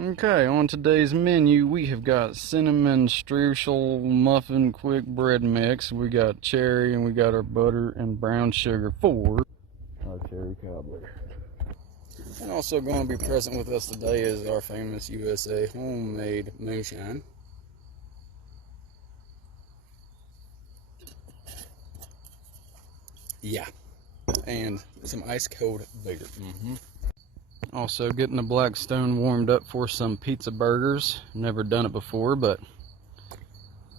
Okay, on today's menu we have got cinnamon streusel muffin quick bread mix. We got cherry and we got our butter and brown sugar for our cherry cobbler. And also going to be present with us today is our famous USA homemade moonshine. Yeah, and some ice cold beer. Also getting the Blackstone warmed up for some pizza burgers. Never done it before, but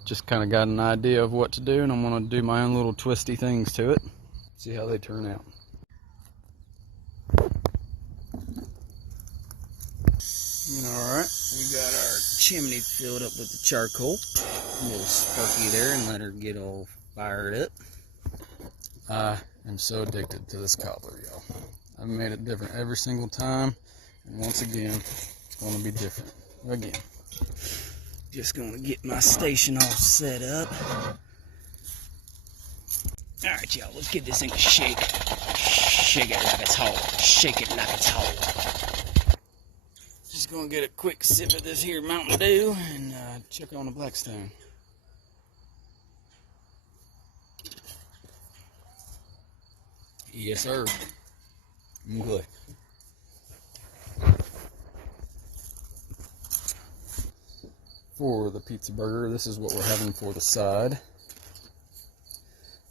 just kind of got an idea of what to do, and I'm going to do my own little twisty things to it. See how they turn out. Alright, we got our chimney filled up with the charcoal. A little sparky there, and let her get all fired up. I am so addicted to this cobbler, y'all. I've made it different every single time, and once again, it's going to be different again. Just going to get my station all set up. Alright, y'all, let's get this thing to shake. Shake it like it's hot. Shake it like it's hot. Just going to get a quick sip of this here Mountain Dew and check on the Blackstone. Yes, sir. I'm good. For the pizza burger, this is what we're having for the side.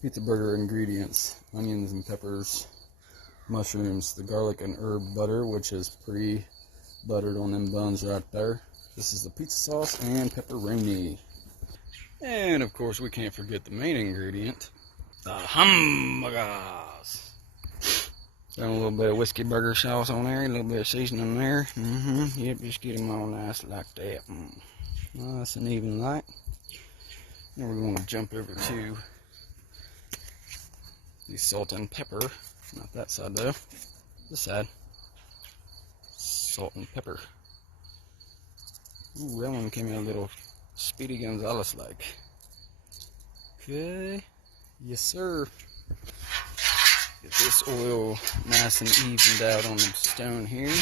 Pizza burger ingredients: onions and peppers, mushrooms, the garlic and herb butter, which is pre-buttered on them buns right there. This is the pizza sauce and pepperoni. And of course, we can't forget the main ingredient, the hamburgers. Got a little bit of whiskey burger sauce on there, a little bit of seasoning there. Yep, just get them all nice like that. Nice and even like. Then we're going to jump over to the salt and pepper. Not that side though. This side. Salt and pepper. Ooh, that one came out a little Speedy Gonzales like. Okay. Yes, sir. Get this oil nice and evened out on the stone here.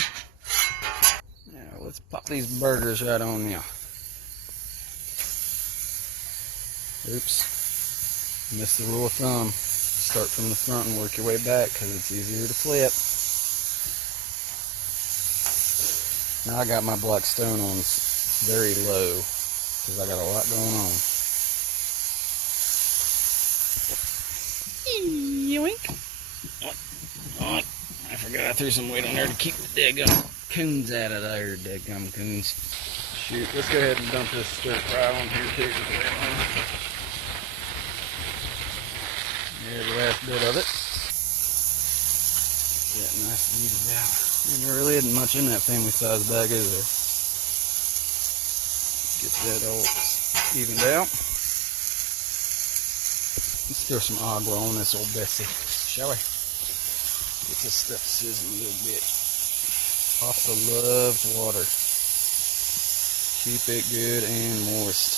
Now let's pop these burgers right on now. Oops. Missed the rule of thumb. Start from the front and work your way back because it's easier to flip. Now I got my Blackstone on very low because I got a lot going on. Yoink. I forgot I threw some weight on there to keep the daggum coons out of there, daggum coons. Shoot, let's go ahead and dump this stir fry on here too. There's the last bit of it. Get that nice and evened out. And there really isn't much in that family size bag, is there? Get that all evened out. Let's throw some agua on this old Bessie, shall we? Get this stuff sizzling a little bit. Pasta loves water. Keep it good and moist.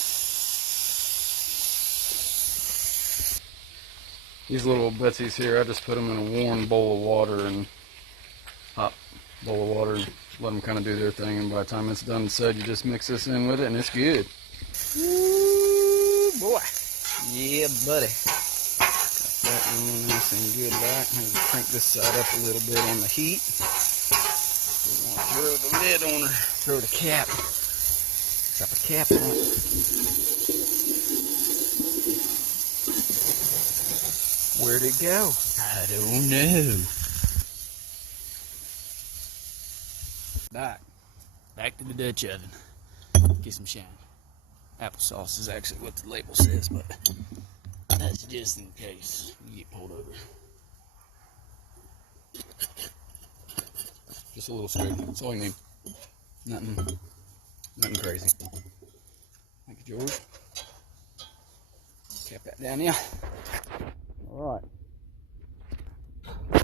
These little Betsies here, I just put them in a warm bowl of water and hot bowl of water and let them kind of do their thing. And by the time it's done said, you just mix this in with it and it's good. Ooh, boy. Yeah, buddy. Got that one nice and good back. I'm going to crank this side up a little bit on the heat. We want to throw the lid on her, throw the cap. Drop a cap on it. Where'd it go? I don't know. Back to the Dutch oven. Get some shine. Applesauce is actually what the label says, but that's just in case you get pulled over. Just a little scoop. That's all you need. Nothing crazy. Thank you, George. Cap that down here. Alright. I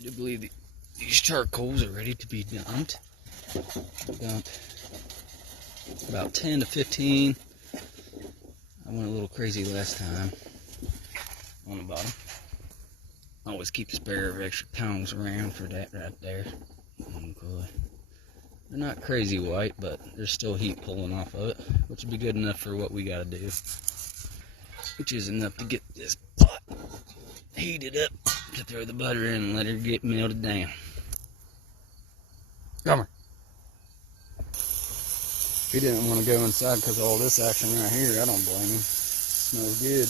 do believe that these charcoals are ready to be dumped. About 10 to 15. I went a little crazy last time on the bottom. I always keep a spare of extra tongs around for that right there. Oh, good. They're not crazy white, but there's still heat pulling off of it, which would be good enough for what we gotta do. Which is enough to get this pot heated up to throw the butter in and let her get melted down. Come on. He didn't want to go inside because of all this action right here. I don't blame him. Smells good.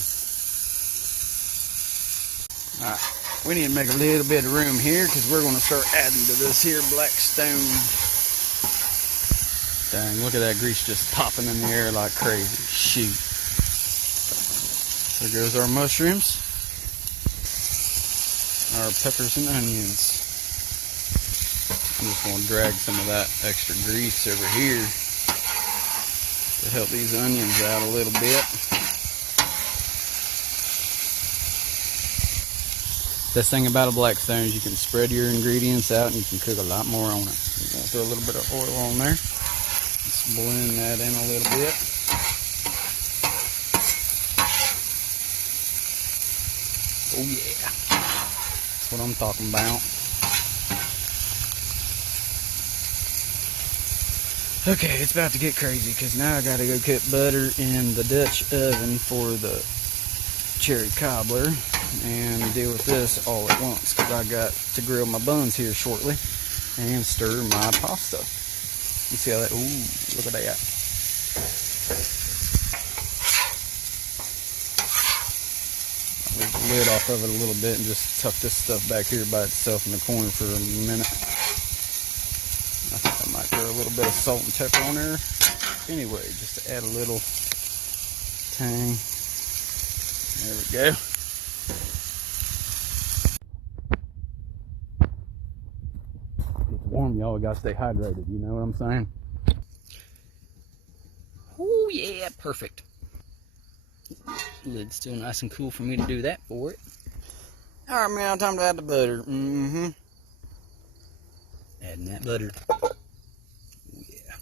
Alright, we need to make a little bit of room here because we're going to start adding to this here black stone. Dang, look at that grease just popping in the air like crazy. Shoot. There goes our mushrooms, our peppers and onions. I'm just going to drag some of that extra grease over here to help these onions out a little bit. Best thing about a black stone is you can spread your ingredients out and you can cook a lot more on it. You're going to throw a little bit of oil on there. Let's blend that in a little bit. Oh yeah, that's what I'm talking about. Okay, it's about to get crazy because now I gotta go cut butter in the Dutch oven for the cherry cobbler and deal with this all at once because I got to grill my buns here shortly and stir my pasta. You see how that, ooh, look at that. Leave the lid off of it a little bit and just tuck this stuff back here by itself in the corner for a minute. I think I might throw a little bit of salt and pepper on there anyway, just to add a little tang. There we go. It's warm, y'all. We gotta stay hydrated, you know what I'm saying? Oh yeah, perfect. Lid's still nice and cool for me to do that for it. Alright, now time to add the butter. Adding that butter. Oh yeah.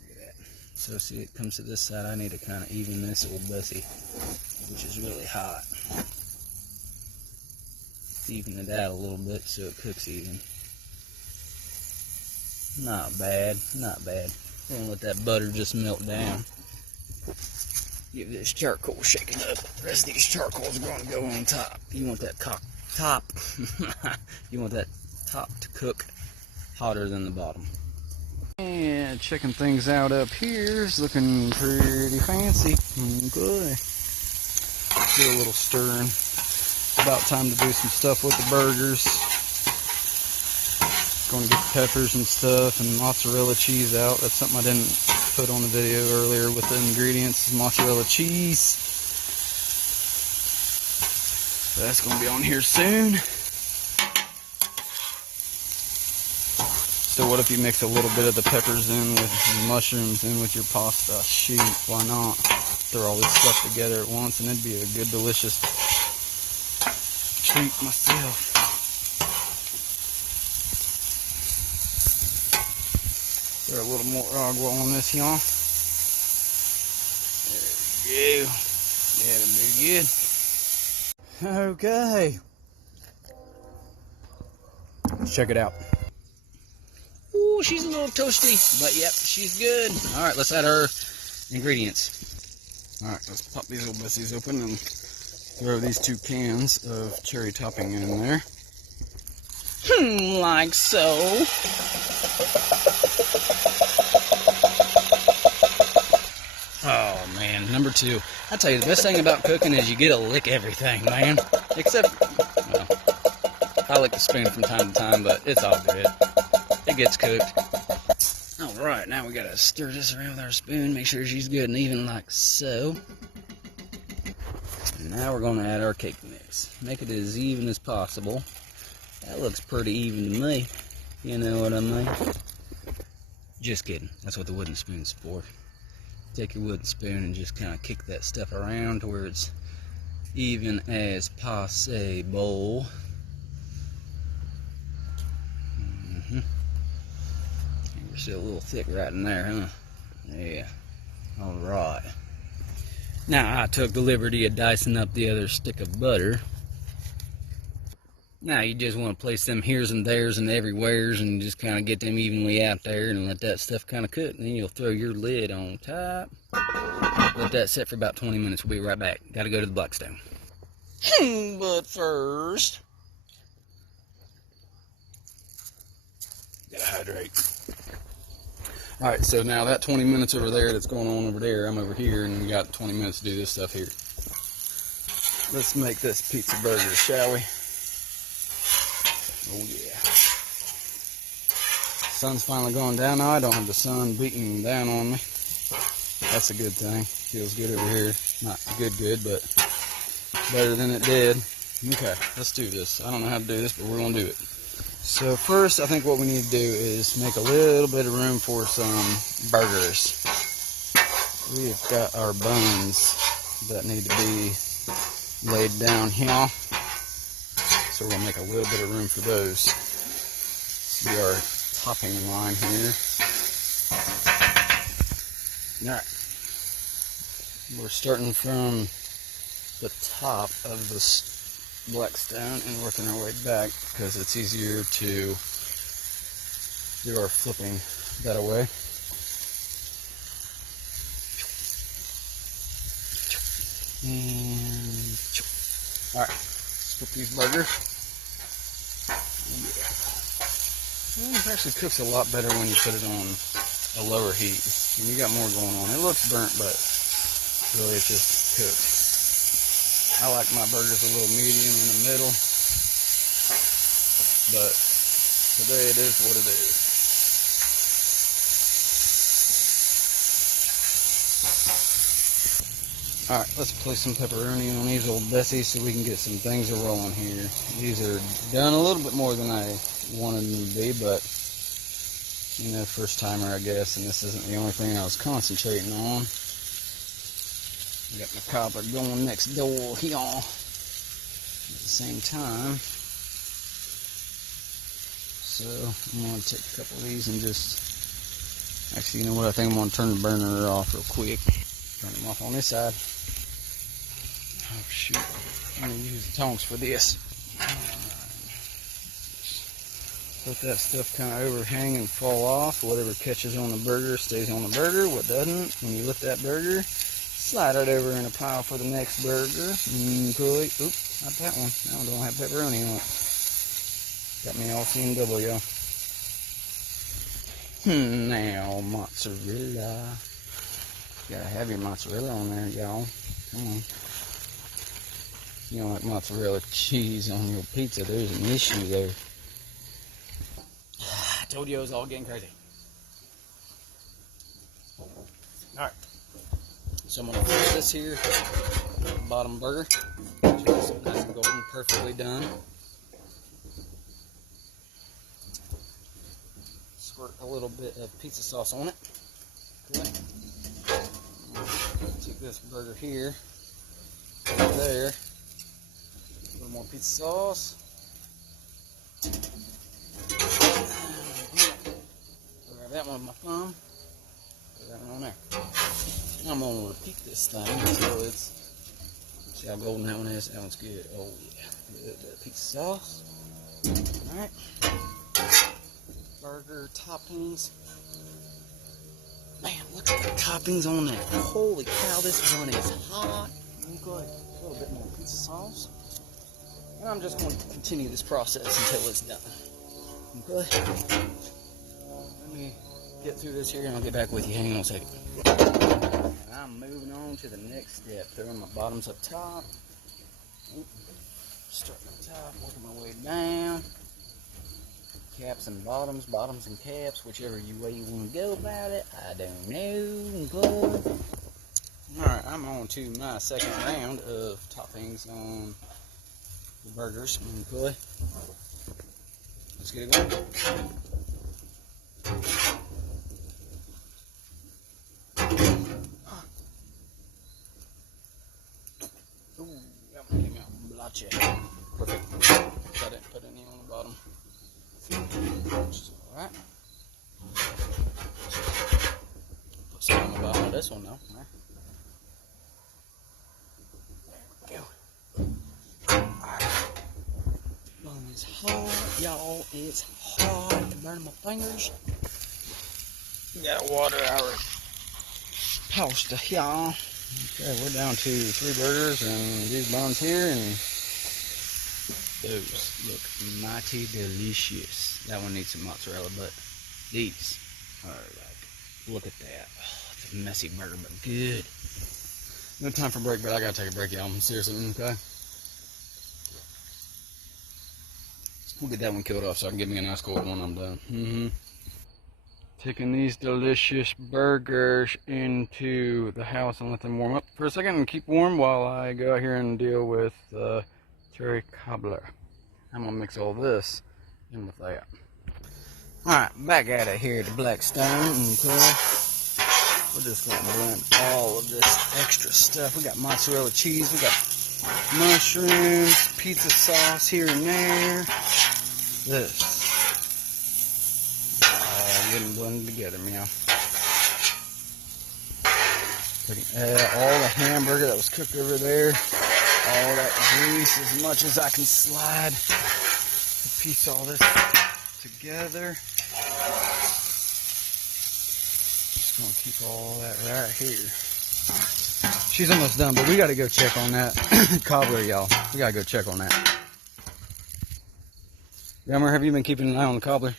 Look at that. So see, it comes to this side. I need to kind of even this old bussy, which is really hot. Even it out a little bit so it cooks even. Not bad, not bad. We're gonna let that butter just melt down. Give this charcoal shaking up. The rest of these charcoals are going to go on top. You want that top. You want that top to cook hotter than the bottom. And checking things out up here is looking pretty fancy. Okay. Do a little stirring. It's about time to do some stuff with the burgers. Going to get the peppers and stuff and mozzarella cheese out. That's something I didn't put on the video earlier with the ingredients. Mozzarella cheese. So that's going to be on here soon. So what if you mix a little bit of the peppers in with the mushrooms in with your pasta? Shoot, why not? Throw all this stuff together at once and it'd be a good delicious treat myself. Throw a little more agua on this, y'all. There we go. Yeah, that'll be good. Okay. Let's check it out. Ooh, she's a little toasty, but yep, she's good. All right, let's add our ingredients. All right, let's pop these little bussies open and throw these 2 cans of cherry topping in there. Like so. Oh man, number 2. I tell you, the best thing about cooking is you get to lick everything, man. Except, well, I lick the spoon from time to time, but it's all good. It gets cooked. Alright, now we gotta stir this around with our spoon, make sure she's good and even like so. And now we're gonna add our cake mix. Make it as even as possible. That looks pretty even to me. You know what I mean? Just kidding. That's what the wooden spoon's for. Take your wooden spoon and just kind of kick that stuff around to where it's even as possible. We're still a little thick right in there, huh? Yeah. Alright. Now I took the liberty of dicing up the other stick of butter. Now you just want to place them here's and there's and everywheres and just kind of get them evenly out there and let that stuff kind of cook. And then you'll throw your lid on top. Let that sit for about 20 minutes. We'll be right back. Got to go to the Blackstone. But first, gotta hydrate. Alright, so now that 20 minutes over there that's going on over there, I'm over here and we got 20 minutes to do this stuff here. Let's make this pizza burger, shall we? Oh yeah. Sun's finally going down now. I don't have the sun beating down on me. That's a good thing. Feels good over here. Not good, but better than it did. Okay, let's do this. I don't know how to do this, but we're going to do it. So first, I think what we need to do is make a little bit of room for some burgers. We've got our buns that need to be laid down here. So we're going to make a little bit of room for those. This will be our topping line here. Alright. We're starting from the top of this Blackstone and working our way back because it's easier to do our flipping that way. And alright, let's flip these burgers. Yeah. It actually cooks a lot better when you put it on a lower heat. And you got more going on. It looks burnt, but really it just cooks. I like my burgers a little medium in the middle, but today it is what it is. Alright, let's place some pepperoni on these old Bessies so we can get some things rolling here. These are done a little bit more than I wanted them to be, but, you know, first timer I guess, and this isn't the only thing I was concentrating on. Got my cobbler going next door here at the same time. So I'm going to take a couple of these and just, actually, you know what, I think I'm going to turn the burner off real quick. Turn them off on this side. Oh shoot, I'm going to use the tongs for this. Let that stuff kind of overhang and fall off. Whatever catches on the burger stays on the burger. What doesn't, when you lift that burger, slide it over in a pile for the next burger. Good. Oop, not that one. That one don't have pepperoni on it. Got me all seen double, y'all. Now, mozzarella. Gotta have your mozzarella on there, y'all. Come on. If you don't like mozzarella cheese on your pizza, there's an issue there. I told you it was all getting crazy. Alright. So I'm going to put this here, bottom burger, which is nice and golden, perfectly done. Squirt a little bit of pizza sauce on it. Okay. Take this burger here, right there, a little more pizza sauce. Grab that one with my thumb, put that one on there. I'm going to repeat this thing until it's, see how golden that one is? That one's good. Oh yeah, the pizza sauce. Alright. Burger toppings. Man, look at the toppings on that. Holy cow, this bun is hot. Let me go ahead and put a little bit more pizza sauce. And I'm just going to continue this process until it's done. Okay. Let me get through this here and I'll get back with you. Hang on a second. I'm moving on to the next step. Throwing my bottoms up top. Starting up top, working my way down. Caps and bottoms, bottoms and caps, whichever way you want to go about it. I don't know. Alright, I'm on to my second round of toppings on the burgers. Okay. Let's get it going. Perfect. I didn't put any on the bottom. Which is alright. Put some on the bottom of this one though. There we go. Alright. Bun is Y'all, it's hot. Burning my fingers. We gotta water our pasta, y'all. Okay, we're down to 3 burgers and these buns here, and those look mighty delicious. That one needs some mozzarella, but these are like, look at that. Oh, it's a messy burger, but good. No time for break, but I gotta take a break, y'all. Seriously, okay? We'll get that one killed off so I can get me a nice cold one. I'm done. Taking these delicious burgers into the house and let them warm up for a second and keep warm while I go out here and deal with cherry cobbler. I'm gonna mix all this in with that. Alright, back at it here at the Blackstone. Okay. We're just gonna blend all of this extra stuff. We got mozzarella cheese, we got mushrooms, pizza sauce here and there. This. Getting blended together, meow. Taking all the hamburger that was cooked over there, all that grease, as much as I can slide to piece all this together. Just gonna keep all that right here. She's almost done, but we gotta go check on that cobbler, y'all. We gotta go check on that. Gummer, have you been keeping an eye on the cobbler?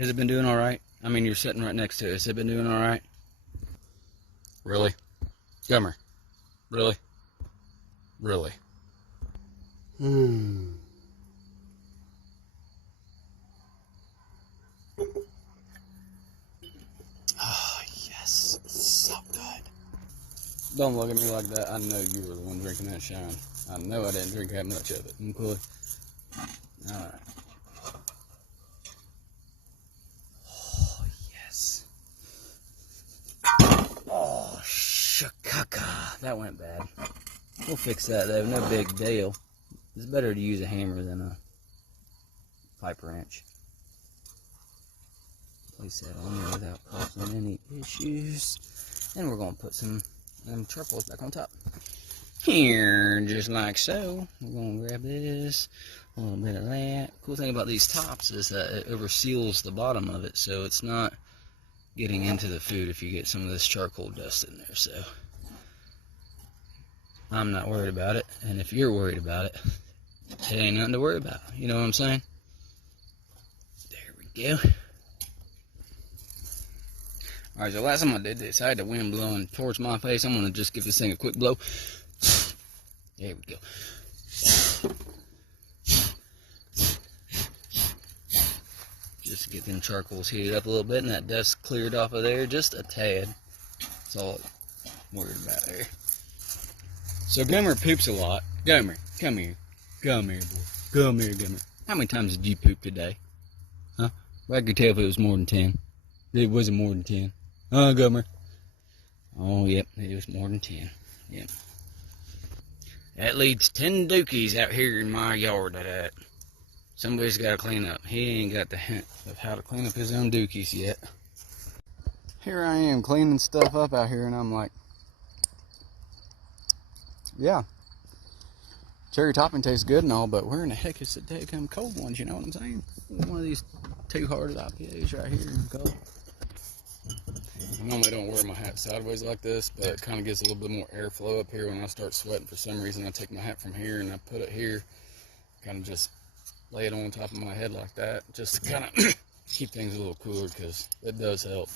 Has it been doing all right? I mean, you're sitting right next to it. Has it been doing all right? Really? Gummer? Really? Really? Oh, yes. So good. Don't look at me like that. I know you were the one drinking that shine. I know I didn't drink that much of it. Okay? All right. That went bad. We'll fix that though, no big deal. It's better to use a hammer than a pipe wrench. Place that on there without causing any issues. And we're going to put some charcoals back on top. Here, just like so. We're going to grab this, a little bit of that. Cool thing about these tops is that it overseals the bottom of it, so it's not getting into the food if you get some of this charcoal dust in there. So I'm not worried about it, and if you're worried about it, it ain't nothing to worry about. You know what I'm saying? There we go. Alright, so last time I did this, I had the wind blowing towards my face. I'm going to just give this thing a quick blow. There we go. Just to get them charcoals heated up a little bit and that dust cleared off of there just a tad. That's all I'm worried about there. So Gummer poops a lot. Gummer, come here. Come here, boy. Come here, Gummer. How many times did you poop today? Huh? I could tell if it was more than 10. It wasn't more than 10. Gummer. Oh, yep, it was more than 10. Yep. That leads 10 dookies out here in my yard of that. Somebody's got to clean up. He ain't got the hint of how to clean up his own dookies yet. Here I am cleaning stuff up out here, and I'm like, yeah, cherry topping tastes good and all, but where in the heck is the daggum cold ones, you know what I'm saying? One of these two-hearted IPAs right here in cold. I normally don't wear my hat sideways like this, but it kind of gets a little bit more airflow up here when I start sweating. For some reason, I take my hat from here and I put it here, kind of just lay it on top of my head like that, just to kind of keep things a little cooler, because it does help.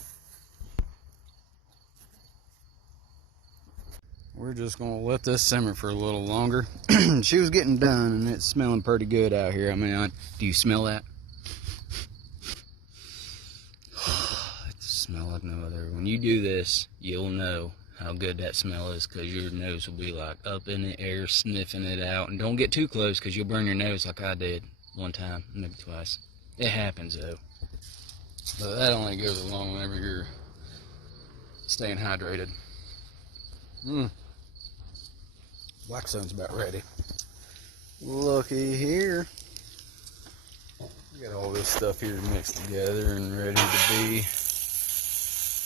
We're just going to let this simmer for a little longer. She was getting done, and it's smelling pretty good out here. I mean, do you smell that? It smells like no other. When you do this, you'll know how good that smell is, because your nose will be like up in the air sniffing it out. And don't get too close, because you'll burn your nose like I did one time, maybe twice. It happens, though. But that only goes along whenever you're staying hydrated. Blackstone's about ready. Looky here. We got all this stuff here mixed together and ready to be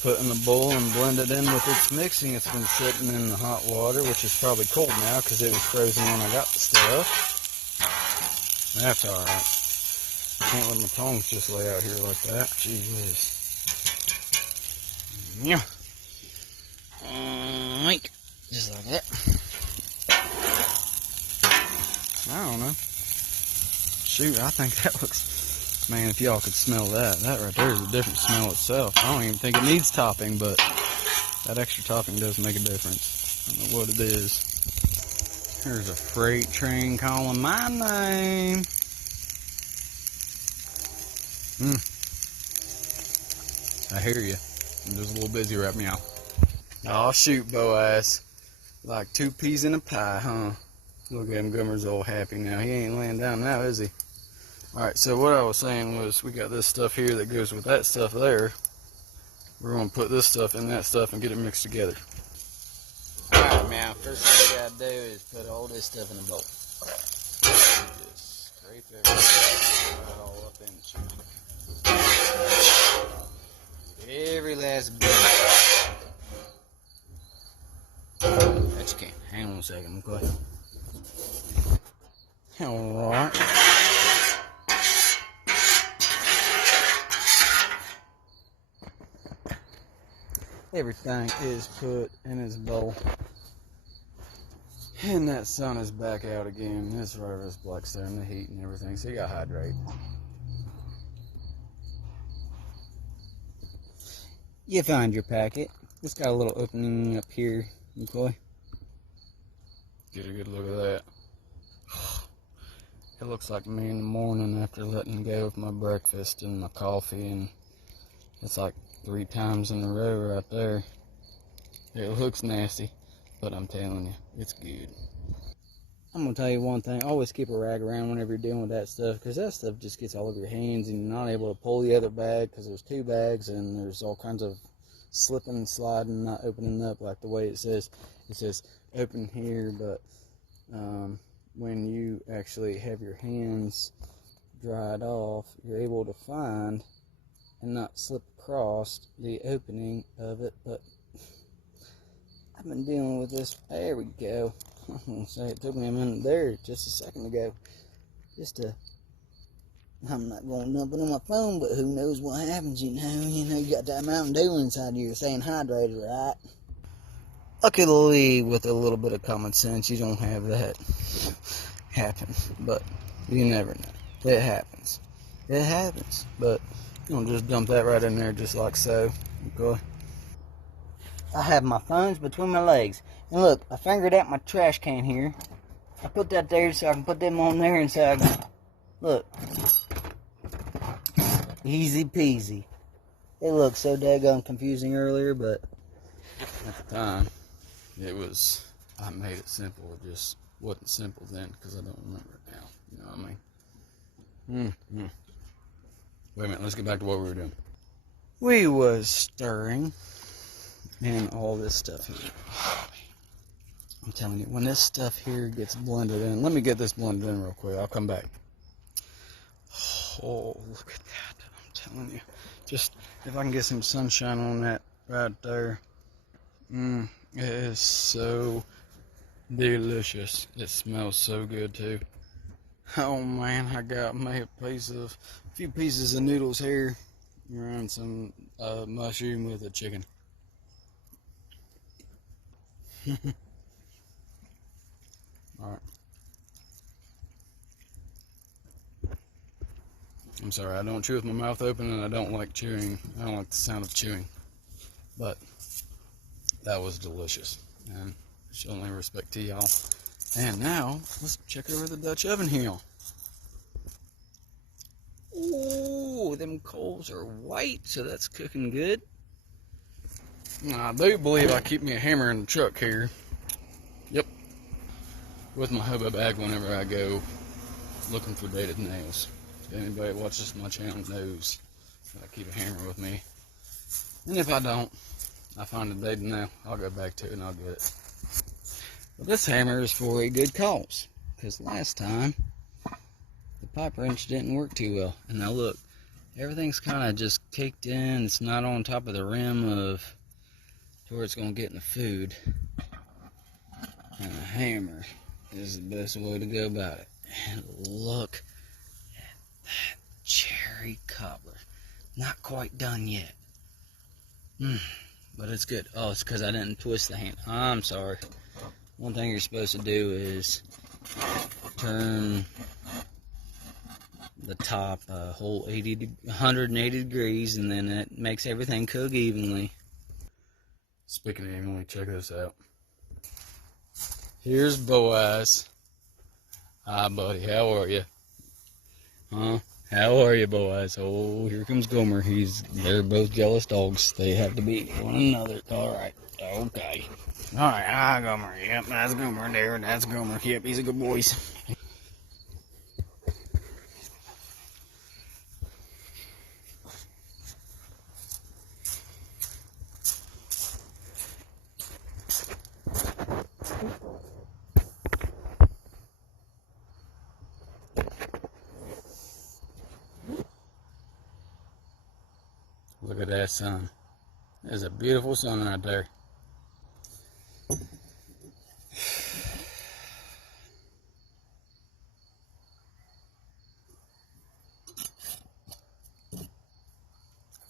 put in the bowl and blended in with its mixing. It's been sitting in the hot water, which is probably cold now because it was frozen when I got the stuff. That's alright. Can't let my tongs just lay out here like that. Gee whiz. Yeah. Like, just like that. I don't know. Shoot, I think that looks... Man, if y'all could smell that. That right there is a different smell itself. I don't even think it needs topping, but that extra topping does make a difference. I don't know what it is. There's a freight train calling my name. I hear you. I'm just a little busy right now. Oh shoot, Boaz. Like 2 peas in a pie, huh? Look at him, Gummer's all happy now. He ain't laying down now, is he? Alright, so what I was saying was we got this stuff here that goes with that stuff there. We're going to put this stuff in that stuff and get it mixed together. Alright, man. First thing we got to do is put all this stuff in a bowl. Just scrape everything right all up in it. Every last bit. That you can't. Hang on a second, okay? Alright. Everything is put in his bowl. And that sun is back out again. This river is black starting the heat and everything, so you gotta hydrate. You find your packet. It's got a little opening up here, McCoy. Get a good look at that. It looks like me in the morning after letting go of my breakfast and my coffee, and it's like 3 times in a row right there. It looks nasty, but I'm telling you, it's good. I'm going to tell you one thing. Always keep a rag around whenever you're dealing with that stuff, because that stuff just gets all over your hands and you're not able to pull the other bag because there's 2 bags and there's all kinds of slipping and sliding, not opening up like the way it says. It says open here, but when you actually have your hands dried off, you're able to find and not slip across the opening of it. But I've been dealing with this. There we go. I'm gonna say it took me a minute there just a second ago. I'm not going to dump it on my phone, but who knows what happens, you know. You got that Mountain Dew inside you, staying hydrated, right? Luckily, with a little bit of common sense, you don't have that happen. But you never know. It happens. It happens. But you don't just dump that right in there just like so. Okay. I have my phones between my legs. And look, I fingered out my trash can here. I put that there so I can put them on there and so I can... Look. Easy peasy. It looked so daggone confusing earlier, but at the time, I made it simple. It just wasn't simple then because I don't remember it now. You know what I mean? Wait a minute, let's get back to what we were doing. We was stirring and all this stuff here. I'm telling you, when this stuff here gets blended in, let me get this blended in real quick. I'll come back. Oh, look at that. I'm telling you. Just, if I can get some sunshine on that right there. It is so delicious. It smells so good too. Oh man, I got me a few pieces of noodles here. Around some mushroom with a chicken. Alright. I'm sorry, I don't chew with my mouth open and I don't like chewing. I don't like the sound of chewing. But that was delicious. And showing my respect to y'all. And now, let's check over the Dutch oven here. Ooh, them coals are white, so that's cooking good. Now, I do believe I keep me a hammer in the truck here. Yep. With my hobo bag whenever I go looking for dated nails. If anybody watches my channel knows that I keep a hammer with me. And if I don't, I find a dated nail, I'll go back to it and I'll get it. But this hammer is for a good cause. Because last time, the pipe wrench didn't work too well. And now look, everything's kind of just caked in. It's not on top of the rim of to where it's going to get in the food. And a hammer is the best way to go about it. And look at that cherry cobbler. Not quite done yet. But it's good. Oh, it's because I didn't twist the hand. I'm sorry. One thing you're supposed to do is turn the top a whole 180 degrees, and then it makes everything cook evenly. Speaking of evenly, check this out. Here's Boaz. Hi, buddy. How are you? Huh? How are you, Boaz? Oh, here comes Gomer. They're both jealous dogs. They have to be one another. All right. Okay. All right. Hi, Gomer. Yep, that's Gomer there. That's Gomer. Yep, he's a good boy. Look at that sun. There's a beautiful sun right there.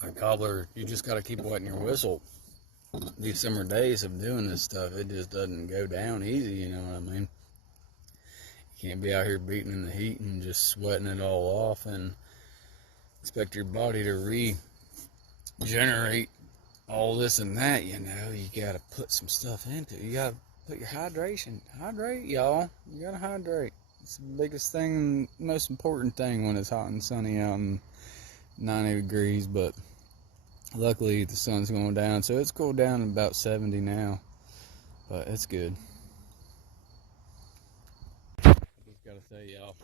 A cobbler, you just got to keep wetting your whistle. These summer days of doing this stuff, it just doesn't go down easy, you know what I mean? You can't be out here beating in the heat and just sweating it all off and expect your body to regenerate all this and that, you know. You got to put some stuff into it. You got to put your hydration. Hydrate, y'all. You got to hydrate. It's the biggest thing, most important thing when it's hot and sunny out and 90 degrees, but luckily the sun's going down, so it's cooled down to about 70 now, but it's good. I just gotta say, y'all,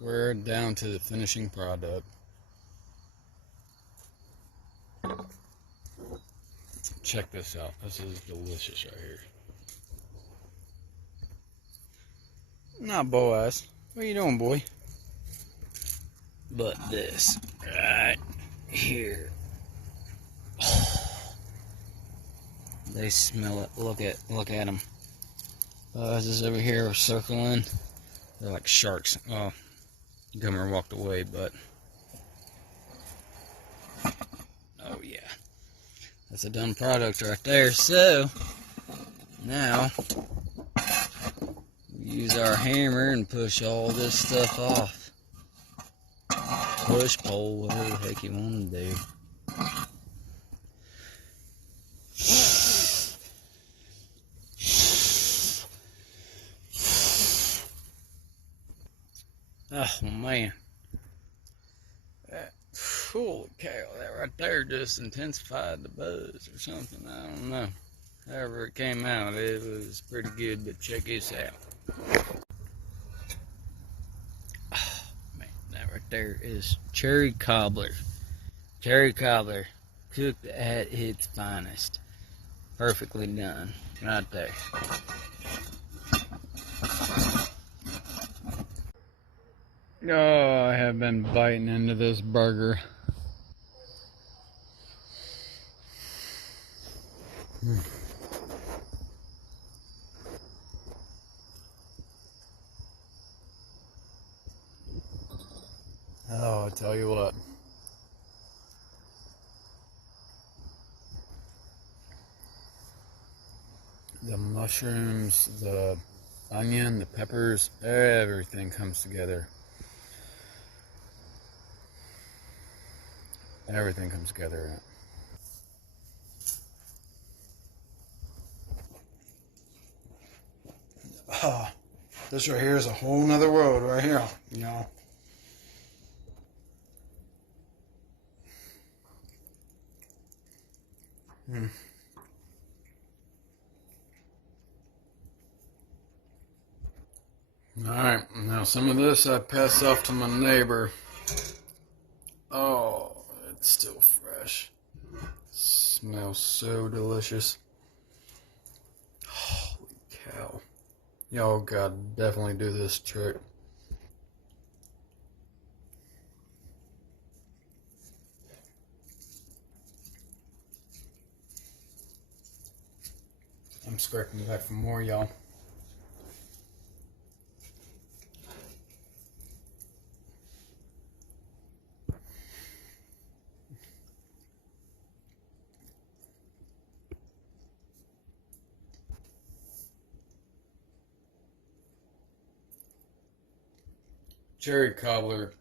we're down to the finishing product. Check this out. This is delicious right here. Now, Boaz, what are you doing, boy? But this right here. They smell it. Look at them. Boaz is over here circling. They're like sharks. Oh, Gomer walked away, but oh yeah, that's a done product right there. So now we use our hammer and push all this stuff off. Push, pull, whatever the heck you want to do. Oh man, holy cow, that right there just intensified the buzz or something, I don't know. However it came out, it was pretty good, but check this out. Oh man, that right there is cherry cobbler. Cherry cobbler, cooked at its finest. Perfectly done, right there. Oh, I have been biting into this burger. Oh, I tell you what. The mushrooms, the onion, the peppers, everything comes together. Everything comes together in it. Oh, this right here is a whole nother world right here, you know. Alright, now some of this I pass off to my neighbor. Oh, it's still fresh. Smells so delicious. Holy cow. Y'all gotta definitely do this trick. I'm scraping back for more, y'all. cherry cobbler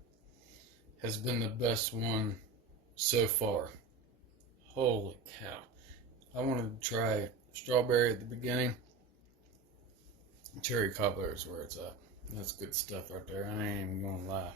has been the best one so far. Holy cow. I wanted to try strawberry at the beginning. Cherry cobbler is where it's at. That's good stuff right there. I ain't even gonna lie.